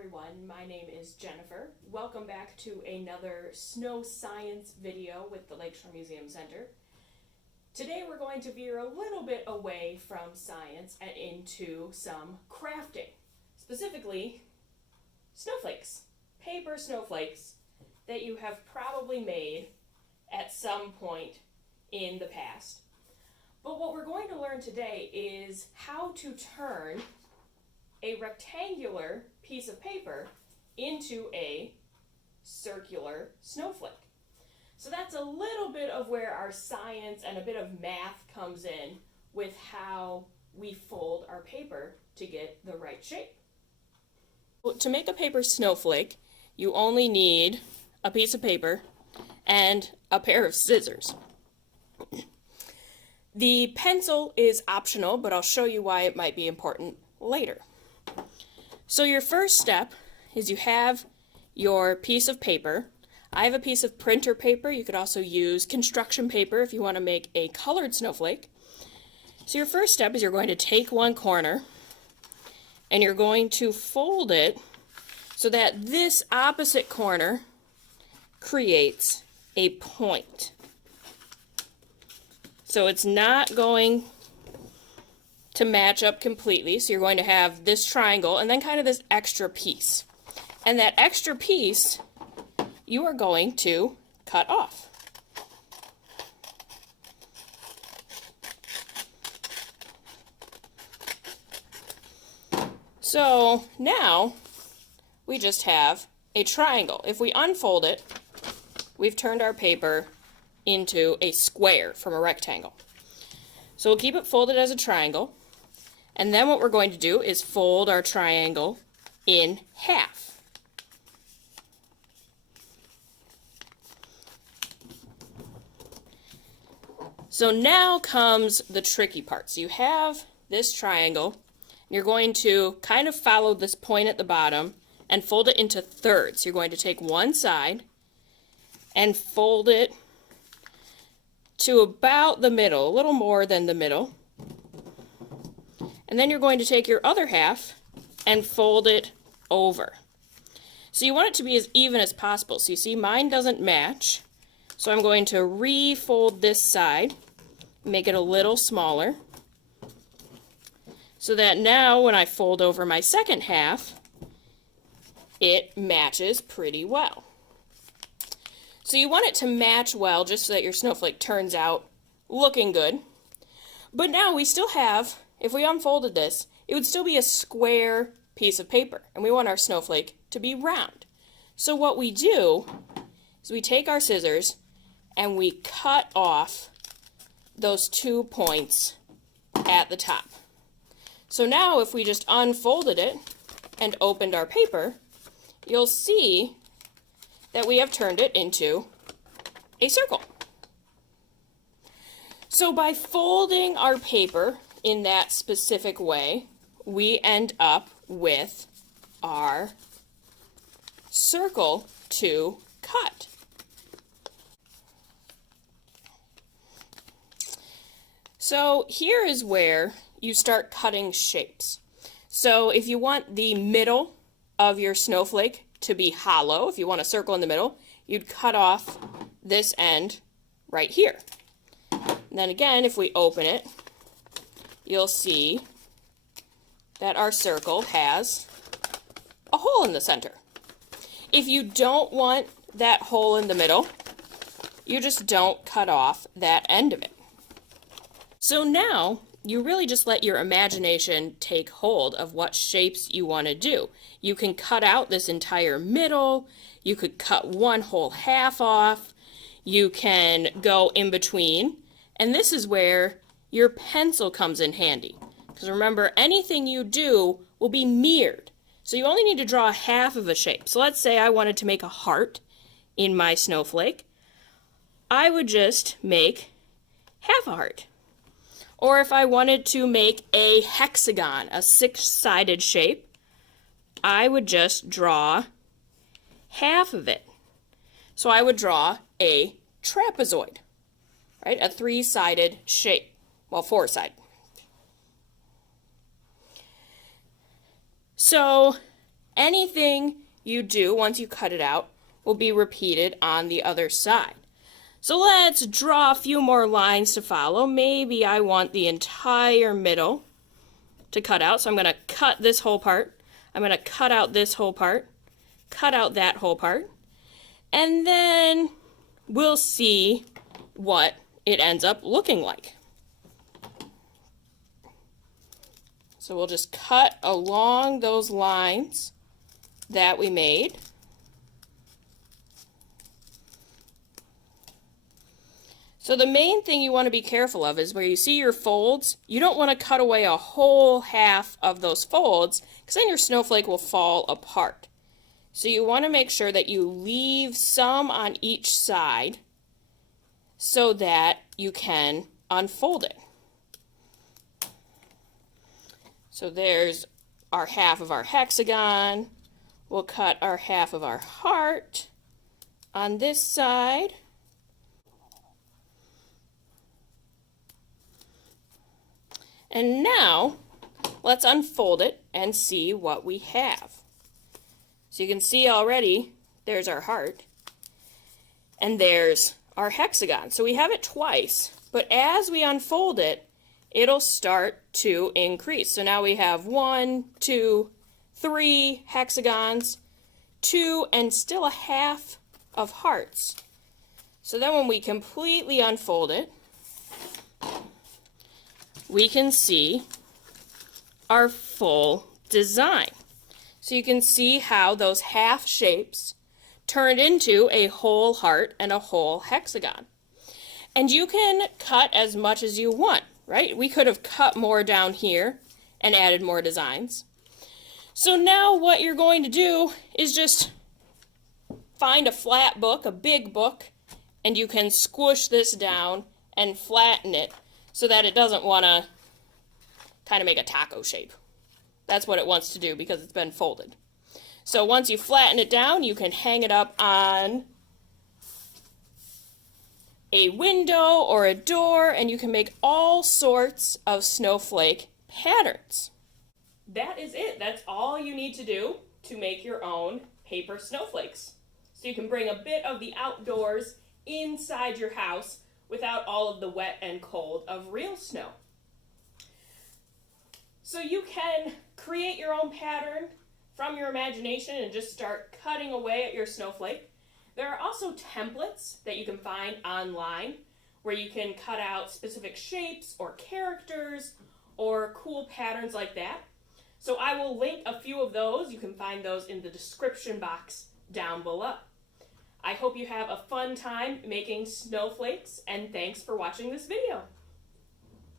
everyone, my name is Jennifer. Welcome back to another snow science video with the Lakeshore Museum Center. Today we're going to veer a little bit away from science and into some crafting. Specifically, snowflakes, paper snowflakes that you have probably made at some point in the past. But what we're going to learn today is how to turn a rectangular piece of paper into a circular snowflake. So that's a little bit of where our science and a bit of math comes in with how we fold our paper to get the right shape. To make a paper snowflake, you only need a piece of paper and a pair of scissors. The pencil is optional, but I'll show you why it might be important later. So your first step is you have your piece of paper. I have a piece of printer paper. You could also use construction paper if you want to make a colored snowflake. So your first step is you're going to take one corner and you're going to fold it so that this opposite corner creates a point. So it's not going to match up completely, so you're going to have this triangle and then kind of this extra piece. And that extra piece you are going to cut off. So now we just have a triangle. If we unfold it, we've turned our paper into a square from a rectangle. So we'll keep it folded as a triangle. And then what we're going to do is fold our triangle in half. So now comes the tricky part. So you have this triangle. You're going to kind of follow this point at the bottom and fold it into thirds. You're going to take one side and fold it to about the middle, a little more than the middle. And then you're going to take your other half and fold it over. So you want it to be as even as possible. So you see mine doesn't match. So I'm going to refold this side, make it a little smaller, so that now when I fold over my second half, it matches pretty well. So you want it to match well just so that your snowflake turns out looking good. But now we still have, if we unfolded this, it would still be a square piece of paper, and we want our snowflake to be round. So what we do is we take our scissors and we cut off those 2 points at the top. So now if we just unfolded it and opened our paper, you'll see that we have turned it into a circle. So by folding our paper in that specific way, we end up with our circle to cut. So here is where you start cutting shapes. So if you want the middle of your snowflake to be hollow, if you want a circle in the middle, you'd cut off this end right here. And then again, if we open it, you'll see that our circle has a hole in the center. If you don't want that hole in the middle, you just don't cut off that end of it. So now you really just let your imagination take hold of what shapes you want to do. You can cut out this entire middle, you could cut one whole half off, you can go in between, and this is where your pencil comes in handy. Because remember, anything you do will be mirrored. So you only need to draw half of a shape. So let's say I wanted to make a heart in my snowflake. I would just make half a heart. Or if I wanted to make a hexagon, a 6-sided shape, I would just draw half of it. So I would draw a trapezoid, right? A 3-sided shape. Well, 4-sided. So anything you do once you cut it out will be repeated on the other side. So let's draw a few more lines to follow. Maybe I want the entire middle to cut out, so I'm going to cut this whole part. I'm going to cut out this whole part, cut out that whole part, and then we'll see what it ends up looking like. So we'll just cut along those lines that we made. So the main thing you want to be careful of is where you see your folds, you don't want to cut away a whole half of those folds because then your snowflake will fall apart. So you want to make sure that you leave some on each side so that you can unfold it. So there's our half of our hexagon. We'll cut our half of our heart on this side. And now, let's unfold it and see what we have. So you can see already, there's our heart, and there's our hexagon. So we have it twice, but as we unfold it, it'll start to increase. So now we have 1, 2, 3 hexagons, 2, and still a half of hearts. So then when we completely unfold it, we can see our full design. So you can see how those half shapes turned into a whole heart and a whole hexagon. And you can cut as much as you want, right? We could have cut more down here and added more designs. So now what you're going to do is just find a flat book, a big book, and you can squish this down and flatten it so that it doesn't want to kind of make a taco shape. That's what it wants to do because it's been folded. So once you flatten it down, you can hang it up on a window or a door, and you can make all sorts of snowflake patterns. That is it. That's all you need to do to make your own paper snowflakes. So you can bring a bit of the outdoors inside your house without all of the wet and cold of real snow. So you can create your own pattern from your imagination and just start cutting away at your snowflake. There are also templates that you can find online where you can cut out specific shapes or characters or cool patterns like that. So I will link a few of those. You can find those in the description box down below. I hope you have a fun time making snowflakes, and thanks for watching this video.